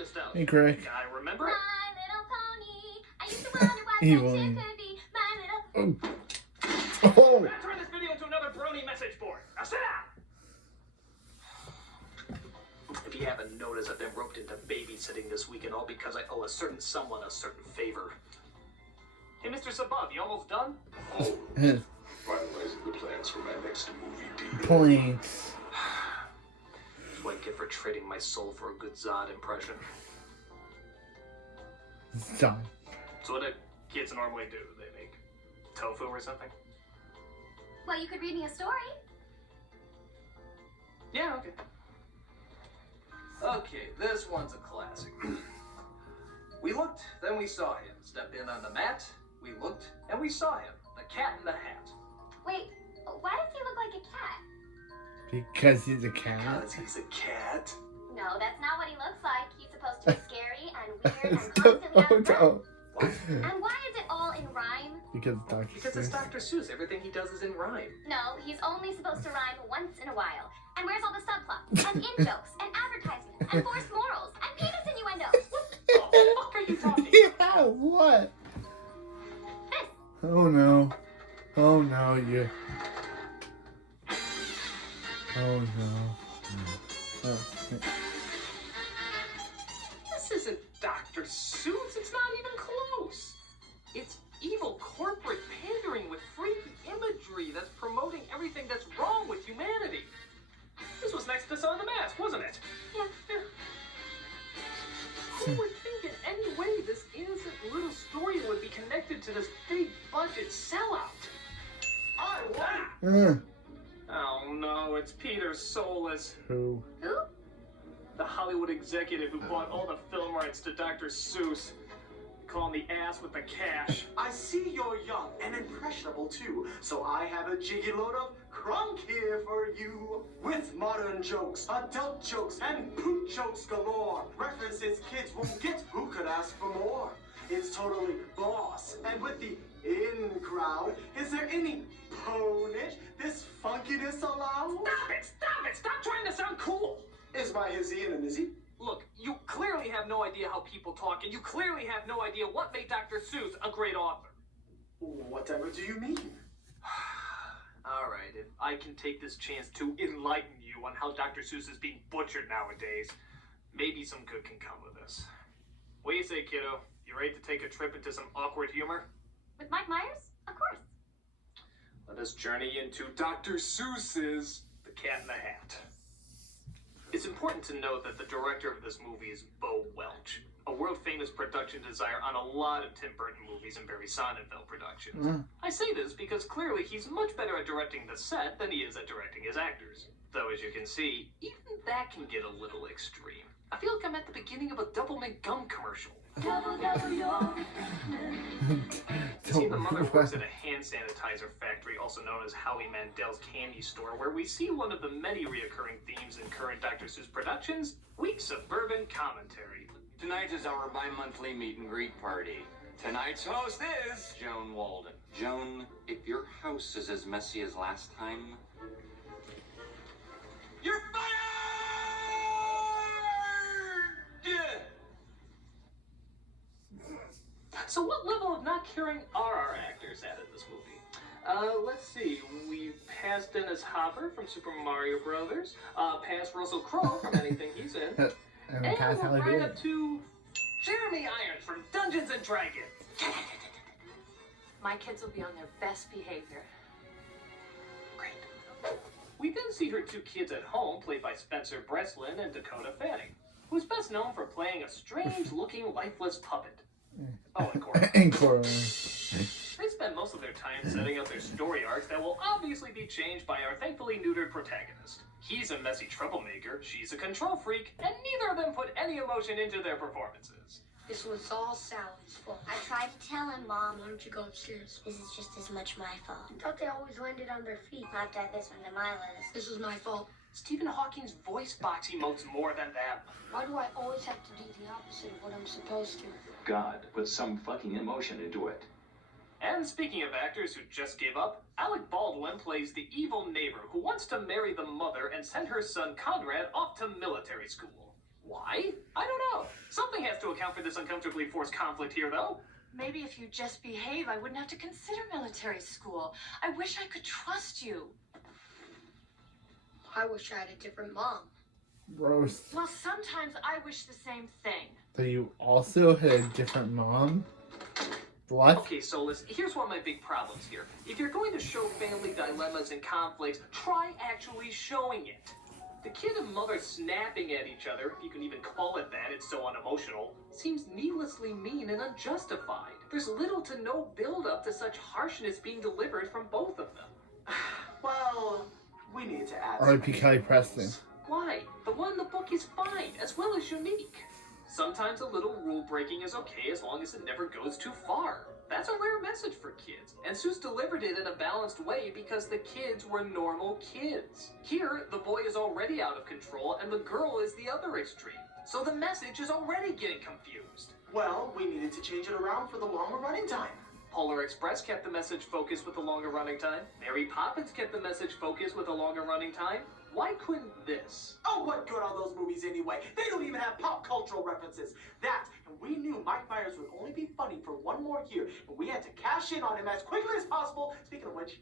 nostalgia. Hey, Greg. I remember it. My Little Pony. I used to wonder what Evilina. friendship could be. My little... Oh. Let's turn this video into another brony message board. Now sit down. If you haven't noticed, I've been roped into babysitting this weekend, all because I owe a certain someone a certain favor. Hey, Mr. Sabab, you almost done? Oh, finalizing the plans for my next movie deal. Points. That's what I get for trading my soul for a good Zod impression. Stop. So what do kids normally do? They make tofu or something? Well, you could read me a story. Yeah, okay. Okay, this one's a classic. We looked, then we saw him. Stepped in on the mat, we looked, and we saw him. The cat in the hat. Wait, why does he look like a cat? Because he's a cat. Because he's a cat. No, that's not what he looks like. He's supposed to be scary and weird and constantly out of breath. Oh, And why is it all in rhyme? because Dr. Because it's Seuss. Dr. Seuss. Everything he does is in rhyme. No, he's only supposed to rhyme once in a while. And where's all the subplots? And in-jokes? And advertisements? And forced morals? And penis innuendos? What the fuck are you talking about? Yeah, what? This. Oh no. Oh no, you. Oh no. Oh. This isn't Dr. Seuss. It's not even close. It's evil corporate pandering with freaky imagery that's promoting everything that's wrong with humanity. This was next to Son of the Mask, wasn't it? Yeah. Who would think in any way this innocent little story would be connected to this big budget sellout? I won! Oh no, it's Peter Solis, Who? Who? the Hollywood executive who bought all the film rights to Dr. Seuss. Call him the ass with the cash. I see you're young and impressionable too, so I have a jiggy load of crunk here for you. With modern jokes, adult jokes, and poop jokes galore. References kids won't get, who could ask for more? It's totally boss, and with the in crowd, is there any ponage this funkiness allows? Stop it! Stop it! Stop trying to sound cool! Is my hizzy in a nizzy? Look, you clearly have no idea how people talk, and you clearly have no idea what made Dr. Seuss a great author. Whatever do you mean? Alright, if I can take this chance to enlighten you on how Dr. Seuss is being butchered nowadays, maybe some good can come of this. What do you say, kiddo? You ready to take a trip into some awkward humor? With Mike Myers? Of course. Let us journey into Dr. Seuss's The Cat in the Hat. It's important to note that the director of this movie is Bo Welch, a world-famous production designer on a lot of Tim Burton movies and Barry Sonnenfeld productions. I say this because clearly he's much better at directing the set than he is at directing his actors. Though, as you can see, even that can get a little extreme. I feel like I'm at the beginning of a Double Mint gum commercial. See, the mother works at a hand sanitizer factory, also known as Howie Mandel's Candy Store, where we see one of the many reoccurring themes in current Dr. Seuss productions, weak suburban commentary. Tonight is our bi-monthly meet and greet party. Tonight's host is Joan Walden. Joan, if your house is as messy as last time, you're fired! So what level of not caring are our actors at in this movie? Let's see. We've passed Dennis Hopper from Super Mario Brothers, past Russell Crowe from anything he's in, And and pass we're how right it up to Jeremy Irons from Dungeons and Dragons. My kids will be on their best behavior. Great. We then see her two kids at home, played by Spencer Breslin and Dakota Fanning, who's best known for playing a strange-looking, lifeless puppet. Oh, and Corbin. And Corbin. They spend most of their time setting up their story arcs that will obviously be changed by our thankfully neutered protagonist. He's a messy troublemaker, she's a control freak, and neither of them put any emotion into their performances. This was all Sally's fault. I tried to tell him, Mom. Why don't you go upstairs? This is just as much my fault. I thought they always landed on their feet. I've got this one to my list. This was my fault. Stephen Hawking's voice box emotes more than that. Why do I always have to do the opposite of what I'm supposed to? God put some fucking emotion into it. And speaking of actors who just gave up, Alec Baldwin plays the evil neighbor who wants to marry the mother and send her son Conrad off to military school. Why? I don't know. Something has to account for this uncomfortably forced conflict here, though. Maybe if you just behave, I wouldn't have to consider military school. I wish I could trust you. I wish I had a different mom. Gross. Well, sometimes I wish the same thing. So you also had a different mom? What? Okay, Solus, here's one of my big problems here. If you're going to show family dilemmas and conflicts, try actually showing it. The kid and mother snapping at each other, if you can even call it that, it's so unemotional, seems needlessly mean and unjustified. There's little to no build-up to such harshness being delivered from both of them. Well, we need to add. R.I.P. Kelly Preston. Why? The one in the book is fine, as well as unique. Sometimes a little rule breaking is okay as long as it never goes too far. That's a rare message for kids, and Seuss delivered it in a balanced way because the kids were normal kids. Here, the boy is already out of control and the girl is the other extreme, so the message is already getting confused. Well, we needed to change it around for the longer running time. Polar Express kept the message focused with a longer running time. Mary Poppins kept the message focused with a longer running time. Why couldn't this? Oh, what good are those movies anyway? They don't even have pop cultural references. That, and we knew Mike Myers would only be funny for one more year, and we had to cash in on him as quickly as possible. Speaking of which...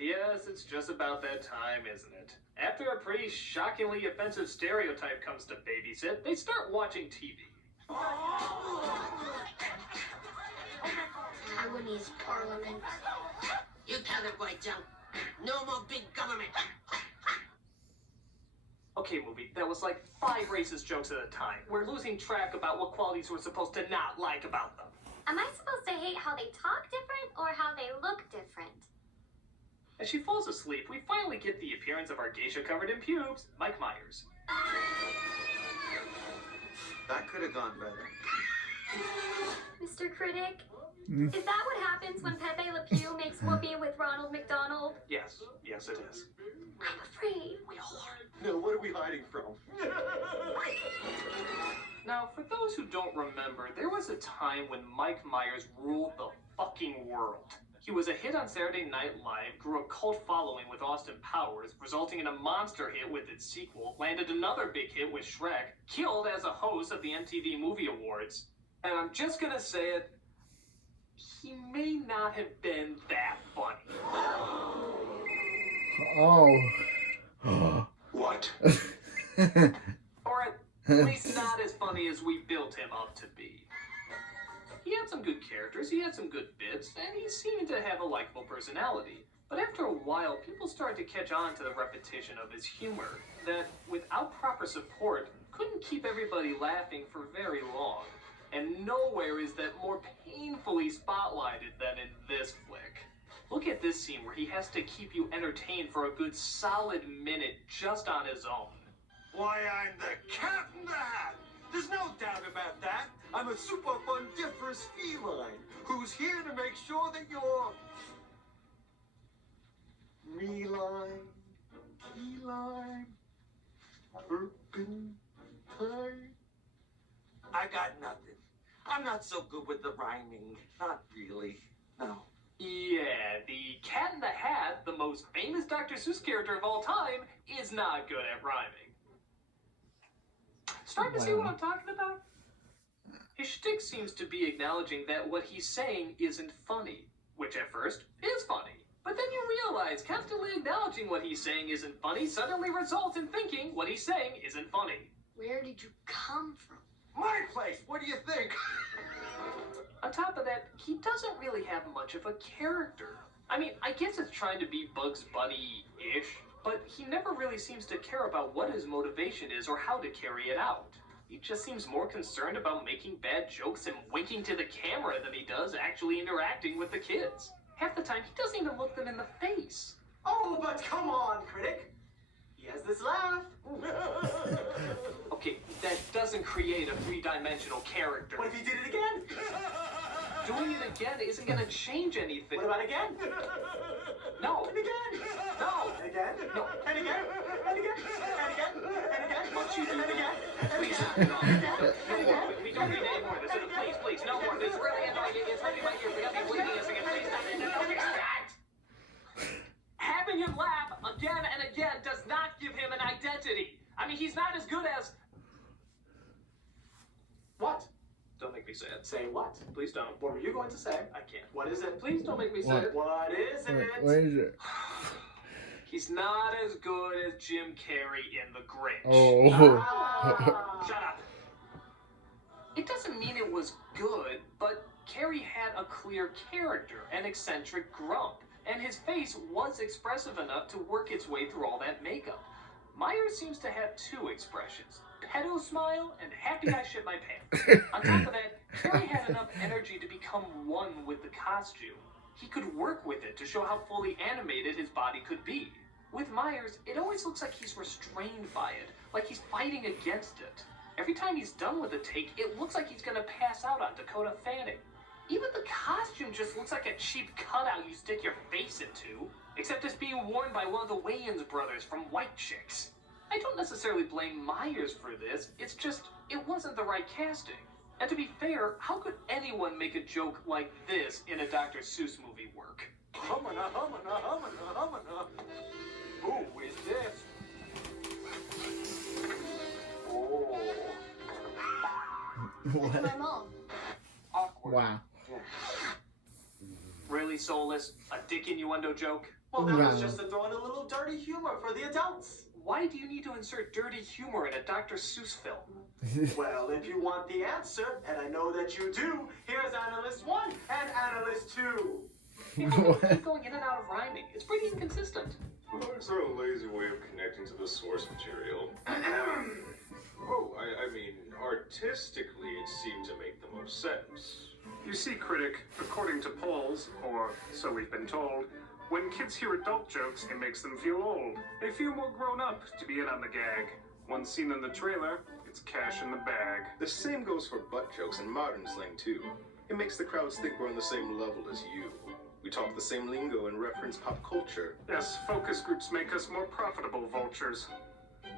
Yes, it's just about that time, isn't it? After a pretty shockingly offensive stereotype comes to babysit, they start watching TV. Taiwanese parliament. You tell it, White Jump. No more big government. Okay, movie, that was like 5 racist jokes at a time. We're losing track about what qualities we're supposed to not like about them. Am I supposed to hate how they talk different or how they look different? As she falls asleep, we finally get the appearance of our geisha covered in pubes, Mike Myers. That could have gone better. Mr. Critic, is that what happens when Pepe Le Pew makes whoopee with Ronald McDonald? Yes, yes it is. I'm afraid. We all are. No, what are we hiding from? Now, for those who don't remember, there was a time when Mike Myers ruled the fucking world. He was a hit on Saturday Night Live, grew a cult following with Austin Powers, resulting in a monster hit with its sequel, landed another big hit with Shrek, killed as a host of the MTV Movie Awards, and I'm just gonna say it, he may not have been that funny. Oh. What? Or at least not as funny as we built him up to be. He had some good characters, he had some good bits, and he seemed to have a likable personality. But after a while, people started to catch on to the repetition of his humor, that without proper support, couldn't keep everybody laughing for very long. And nowhere is that more painfully spotlighted than in this flick. Look at this scene where he has to keep you entertained for a good solid minute just on his own. Why, I'm the cat in the hat. There's no doubt about that. I'm a super fundiferous feline who's here to make sure that you're reline, keyline, perpentine. I got nothing. I'm not so good with the rhyming. Not really. No. Yeah, the Cat in the Hat, the most famous Dr. Seuss character of all time, is not good at rhyming. Starting to see what I'm talking about? His shtick seems to be acknowledging that what he's saying isn't funny, which at first is funny. But then you realize constantly acknowledging what he's saying isn't funny suddenly results in thinking what he's saying isn't funny. Where did you come from? My place. What do you think? On top of that, he doesn't really have much of a character. I mean, I guess it's trying to be Bugs Bunny-ish, but he never really seems to care about what his motivation is or how to carry it out. He just seems more concerned about making bad jokes and winking to the camera than he does actually interacting with the kids. Half the time, he doesn't even look them in the face. Oh, but come on, Critic. He has this laugh. Okay, that doesn't create a three-dimensional character. What if he did it again? Doing it again isn't gonna change anything. What about again? No. And again? No. And again? No. And again? And again? And again? And again? And then again? And Please, again? no more. We don't need any more of this. Please, no more. This is really annoying. It's hurting my ears. We gotta be bleeding us again. Please, no, that. Having him laugh again and again does not give him an identity. I mean, he's not as good as say it. Say what? Please don't. What were you going to say? I can't. What is it? Please don't make me say What? it. What is it? What is it? He's not as good as Jim Carrey in The Grinch. Oh. Shut up. It doesn't mean it was good, but Carrey had a clear character, an eccentric grump, and his face was expressive enough to work its way through all that makeup. Myers seems to have two expressions, pedo smile and happy I shit my pants. On top of that, Carrey had enough energy to become one with the costume. He could work with it to show how fully animated his body could be. With Myers, it always looks like he's restrained by it, like he's fighting against it. Every time he's done with a take, it looks like he's gonna pass out on Dakota Fanning. Even the costume just looks like a cheap cutout you stick your face into, except it's being worn by one of the Wayans brothers from White Chicks. I don't necessarily blame Myers for this, it's just, it wasn't the right casting. And to be fair, how could anyone make a joke like this in a Dr. Seuss movie work? Humana, humana, humana, humana. Who is this? Oh. That's my mom. Awkward. Wow. Really, Soulless? A dick innuendo joke? Well, that was Wow. just to throw in a little dirty humor for the adults. Why do you need to insert dirty humor in a Dr. Seuss film? Well, if you want the answer, and I know that you do, here's Analyst 1 and Analyst 2. People keep going in and out of rhyming. It's pretty inconsistent. Books are a lazy way of connecting to the source material. Oh, I mean, artistically, it seemed to make the most sense. You see, Critic, according to polls, or so we've been told, when kids hear adult jokes, it makes them feel old. They feel more grown up to be in on the gag. One scene in the trailer, it's cash in the bag. The same goes for butt jokes and modern slang, too. It makes the crowds think we're on the same level as you. We talk the same lingo and reference pop culture. Yes, focus groups make us more profitable vultures.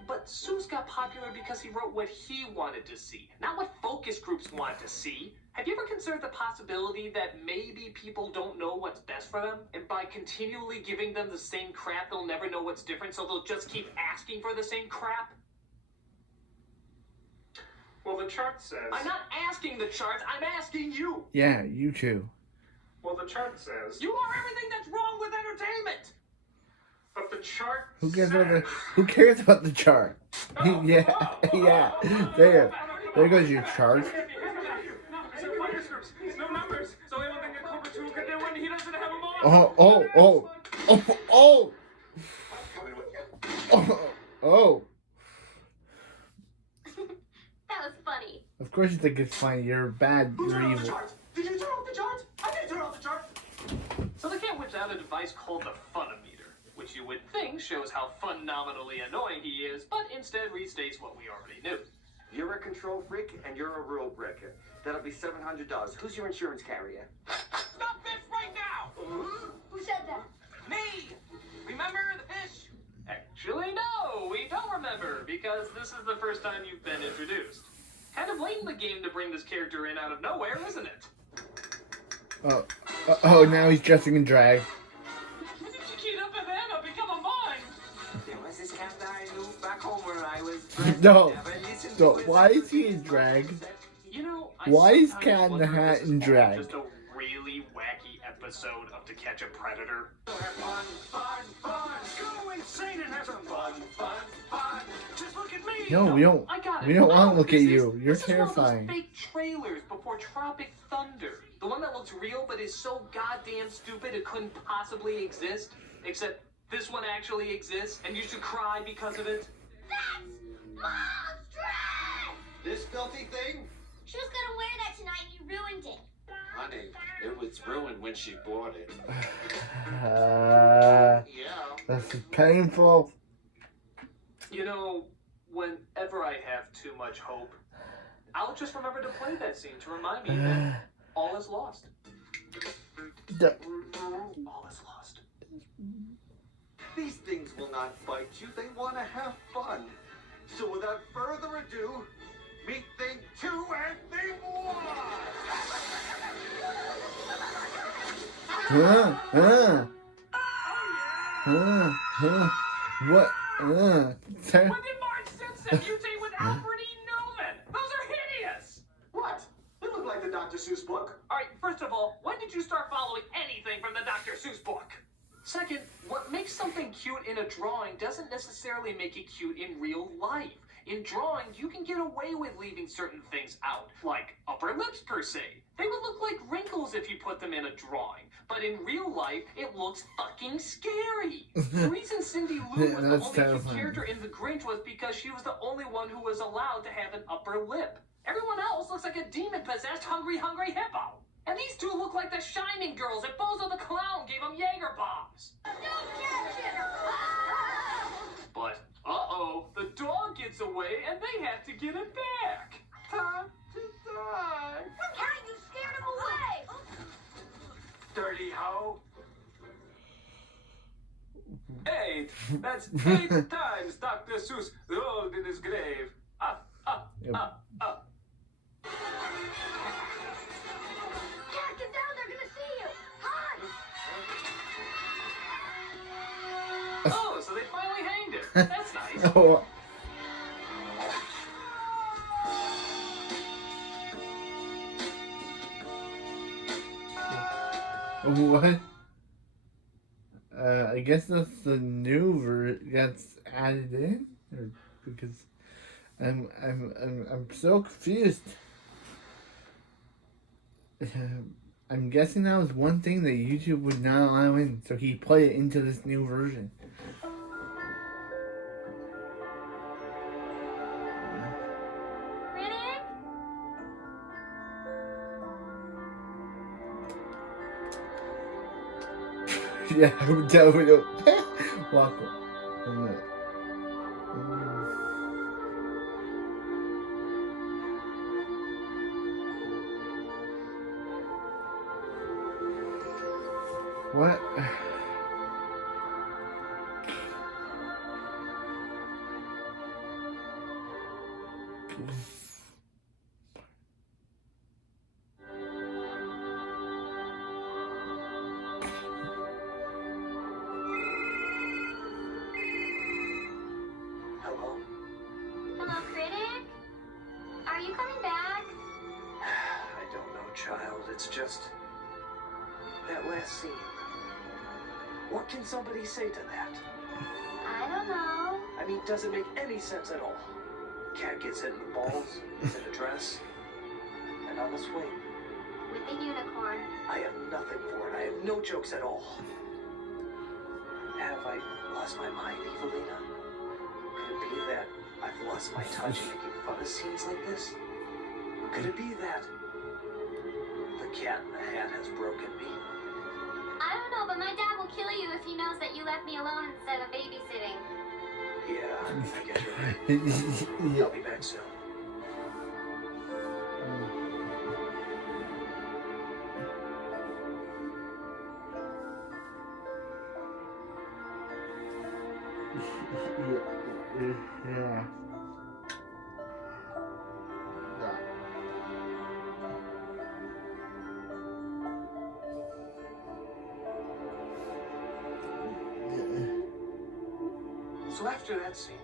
But Seuss got popular because he wrote what he wanted to see, not what focus groups want to see. Have you ever considered the possibility that maybe people don't know what's best for them? And by continually giving them the same crap, they'll never know what's different, so they'll just keep asking for the same crap? Well, the chart says... I'm not asking the charts, I'm asking you! Yeah, you too. Well, the chart says... You are everything that's wrong with entertainment! But the chart Who cares says... about the? Who cares about the chart? Yeah, yeah. There goes your chart. Focus groups, no numbers, so the only thing a Cobra 2 can do when he doesn't have them on. Oh. That was funny. Of course you think it's funny. You're bad. Who You're turned off the evil. chart? Did you turn off the chart? I didn't turn off the chart. So the cat whips out a device called the Funometer, which you would think shows how phenomenally annoying he is, but instead restates what we already knew. You're a control freak and you're a rule breaker. That'll be $700. Who's your insurance carrier? Stop this right now! Who said that? Me! Remember the fish? Actually, no, we don't remember, because this is the first time you've been introduced. Kind of late in the game to bring this character in out of nowhere, isn't it? Oh, now he's dressing in drag. Chiquita Banana, become a mime! There was this cat that I knew back home where I was. No. Why is he in drag? You know, Why is sometimes Cat in the wonder if Hat this is in all drag? Just a really wacky episode of To Catch a Predator. Fun, fun, fun. Go insane and have some fun, fun, fun. Just look at me. No, we don't. I got it. We don't No, want to look at this you. is- You're this is one of those terrifying. fake trailers before Tropic Thunder. The one that looks real but is so goddamn stupid it couldn't possibly exist. Except this one actually exists, and you should cry because of it. That's Mom's dress! This filthy thing? She was gonna wear that tonight and you ruined it. Honey, it was ruined when she bought it. Yeah. This is painful. You know, whenever I have too much hope, I'll just remember to play that scene to remind me that all is lost. All is lost. These things will not bite you. They want to have fun. So without further ado, meet Thing 2 and Thing 1! What? When did Marge Simpson mutate with Alfred E. Newman? Those are hideous! What? They look like the Seuss book. Alright, first of all, when did you start following anything from the Dr. Seuss book? Second, what makes something cute in a drawing doesn't necessarily make it cute in real life. In drawing, you can get away with leaving certain things out, like upper lips per se. They would look like wrinkles if you put them in a drawing. But in real life, it looks fucking scary. The reason Cindy Lou was the only cute character in The Grinch was because she was the only one who was allowed to have an upper lip. Everyone else looks like a demon-possessed hungry hippo. And these two look like the Shining Girls that Bozo the Clown gave them Jaeger bombs. But, uh-oh, the dog gets away and they have to get it back. Time to die. Cat, you scared him away! Dirty hoe. 8. That's 8 times Dr. Seuss rolled in his grave. Cat, get down, they're gonna see you! Hide! Oh, so they finally hanged him. That's nice. Oh. What? I guess that's the new version that's added in, or because I'm so confused. I'm guessing that was one thing that YouTube would not allow in, so he put it into this new version. Critic? Yeah, I'm telling you. Walk. What? Hello? Hello, Critic? Are you coming back? I don't know, child. It's just that last scene. What can somebody say to that? I don't know. I mean, does it make any sense at all? Cat gets hit in the balls, he's in a dress, and on the swing. With the unicorn. I have nothing for it. I have no jokes at all. Have I lost my mind, Evilina? Could it be that I've lost my touch making fun of scenes like this? Could it be that the Cat in the Hat has broken me? I don't know, but my dad will kill you if he knows that you left me alone instead of babysitting. Yeah, I guess you're right. I'll be back soon. Yeah. So after that scene,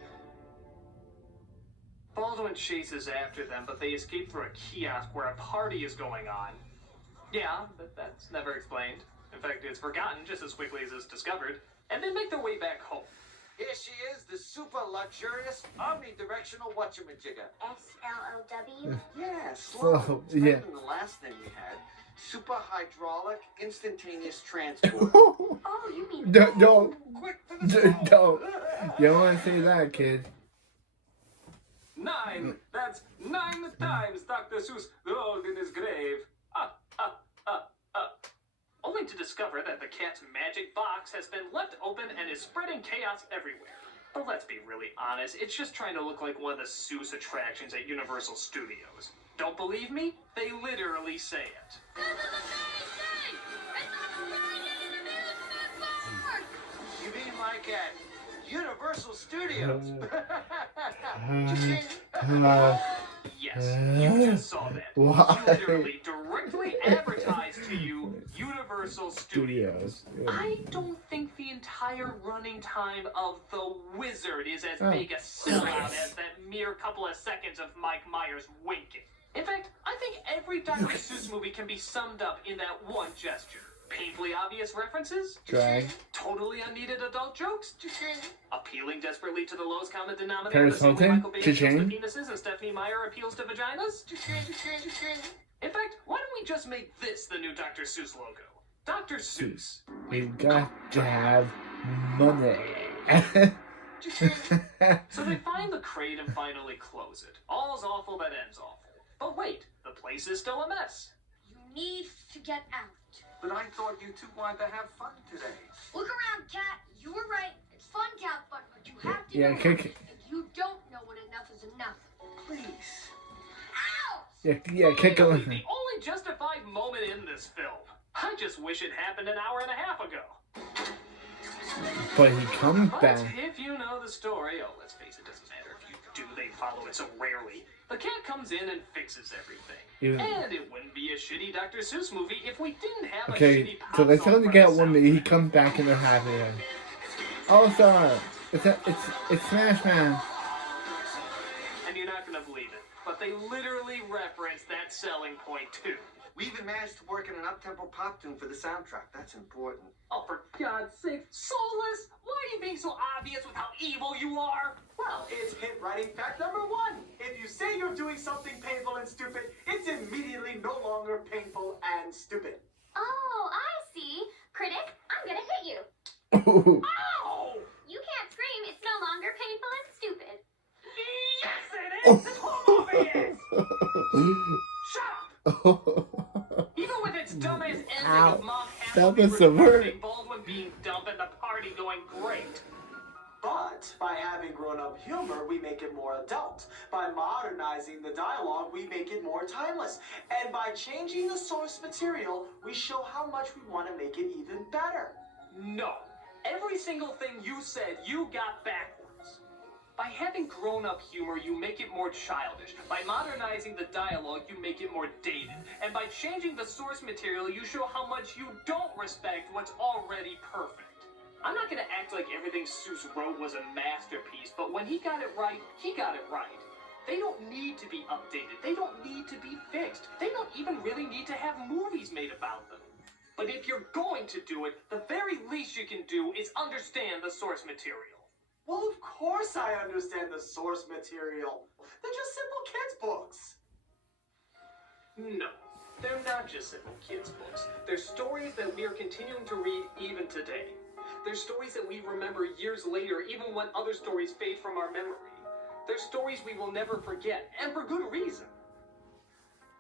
Baldwin chases after them, but they escape through a kiosk where a party is going on. Yeah, but that's never explained. In fact, it's forgotten just as quickly as it's discovered, and then make their way back home. Here she is, the super luxurious, omnidirectional whatchamajigger. SLOW? Yeah, slow. Oh, It's better yeah. than the last thing we had. Super hydraulic, instantaneous transport. Oh, you mean... Don't. Quick to the phone. Don't. You don't want to say that, kid. 9. That's 9 times Dr. Seuss rolled in his grave. Only to discover that the cat's magic box has been left open and is spreading chaos everywhere. But let's be really honest, it's just trying to look like one of the Seuss attractions at Universal Studios. Don't believe me? They literally say it. You mean like at Universal Studios? Yes, you just saw that. Why? He literally directly advertised to you Universal Studios. Yeah. I don't think the entire running time of The Wizard is as Oh, big a sellout as that mere couple of seconds of Mike Myers winking. In fact, I think every Dr. Seuss movie can be summed up in that one gesture. Painfully obvious references, Drag. totally unneeded adult jokes, appealing desperately to the lowest common denominator. Paris The same way Hilton, Michael Bay appeals to Cha-ching. penises and Stephanie Meyer appeals to vaginas. In fact, why don't we just make this the new Dr. Seuss logo? Dr. Seuss. You got to have money. So they find the crate and finally close it. All's awful that ends awful. But wait, the place is still a mess. You need to get out. But I thought you two wanted to have fun today. Look around, Cat. You were right. It's fun to have fun, but you have to Yeah, know kick- if you don't know when enough is enough. Please. Ow! Yeah, kick Finally, him. the only justified moment in this film. I just wish it happened an hour and a half ago. But he comes But back. if you know the story, oh, let's face it, doesn't matter if you do, they follow it so rarely. The cat comes in and fixes everything. Even- And it wouldn't be a shitty Dr. Seuss movie if we didn't have a Okay, shitty pop so let's song only from get the one minute. He soundtrack. comes back and they're happy again. All Star. It's Smash Man. And you're not gonna believe it, but they literally reference that selling point too. We even managed to work in an up-tempo pop tune for the soundtrack. That's important. Oh, for God's sake, Soulless! Why are you being so obvious with how evil you are? Well, it's hit writing fact number 1. If you say you're doing something painful and stupid, it's immediately no longer painful and stupid. Oh, I see. Critic, I'm gonna hit you. Ow! You can't scream. It's no longer painful and stupid. Yes, it is! This whole movie is! Shut up! Even with its dumbass ending Ow. of Mom That Happily was the word. reporting Baldwin being dumb and the party going great. But by having grown-up humor, we make it more adult. By modernizing the dialogue, we make it more timeless. And by changing the source material, we show how much we want to make it even better. No. Every single thing you said, you got backwards. By having grown-up humor, you make it more childish. By modernizing the dialogue, you make it more dated. And by changing the source material, you show how much you don't respect what's already perfect. I'm not gonna act like everything Seuss wrote was a masterpiece, but when he got it right, he got it right. They don't need to be updated. They don't need to be fixed. They don't even really need to have movies made about them. But if you're going to do it, the very least you can do is understand the source material. Well, of course I understand the source material. They're just simple kids' books. No, they're not just simple kids' books. They're stories that we are continuing to read even today. They're stories that we remember years later, even when other stories fade from our memory. They're stories we will never forget, and for good reason.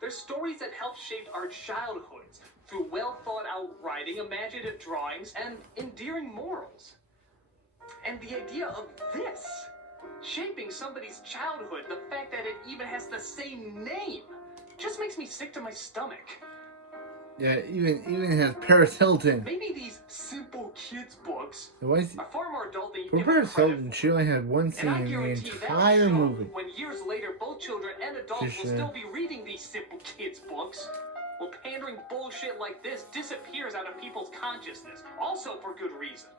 They're stories that helped shape our childhoods through well-thought-out writing, imaginative drawings, and endearing morals. And the idea of this, shaping somebody's childhood, the fact that it even has the same name, just makes me sick to my stomach. Yeah, even has Paris Hilton. Maybe these simple kids' books Why is are far more adult than you For give them Paris credit Hilton, for. she only had one scene And I in the guarantee that'll entire show movie. when years later both children and adults Just, will still be reading these simple kids' books. Well, pandering bullshit like this disappears out of people's consciousness, also for good reason.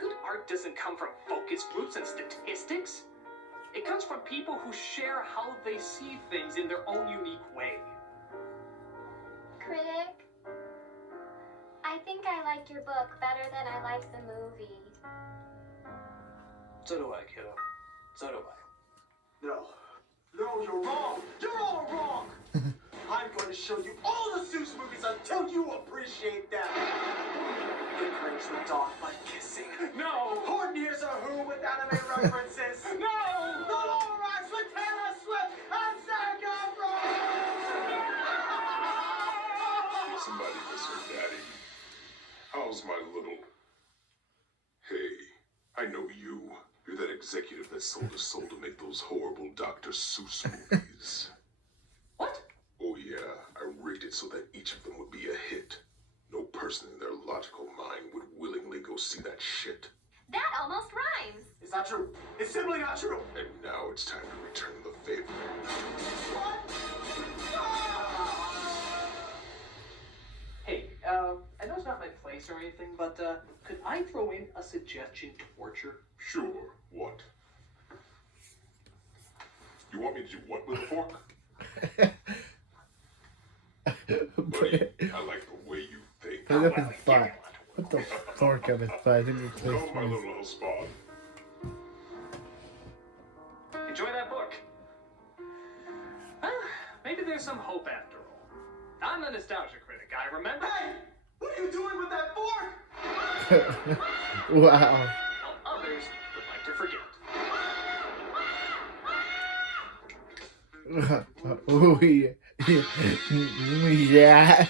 Good art doesn't come from focus groups and statistics. It comes from people who share how they see things in their own unique way. Critic, I think I like your book better than I like the movie. So do I, kiddo. So do I. No, you're wrong. You're all wrong. I'm going to show you all the Seuss movies until you appreciate them. Encourage the dog by kissing. No! Horton Hears a Who with anime references. No! The Lower Rides with Taylor Swift and Zac Efron. Somebody miss her daddy. How's my little... Hey, I know you. You're that executive that sold his soul to make those horrible Dr. Seuss movies. What? Oh yeah, I rigged it so that each of them would be a hit. No person in their logical mind would willingly go see that shit. That almost rhymes. It's not true. It's simply not true. And now it's time to return the favor. What? Hey, I know it's not my place or anything, but could I throw in a suggestion torture? Sure, what? You want me to do what with a fork? Buddy, I like the way you think. Put up his butt. What the fork of his butt? I think it's Go, supposed my to be. little spot. Enjoy that book. Well, maybe there's some hope after all. I'm the nostalgia critic. I remember. Hey! What are you doing with that fork? Wow. While others would like to forget. Oh, yeah.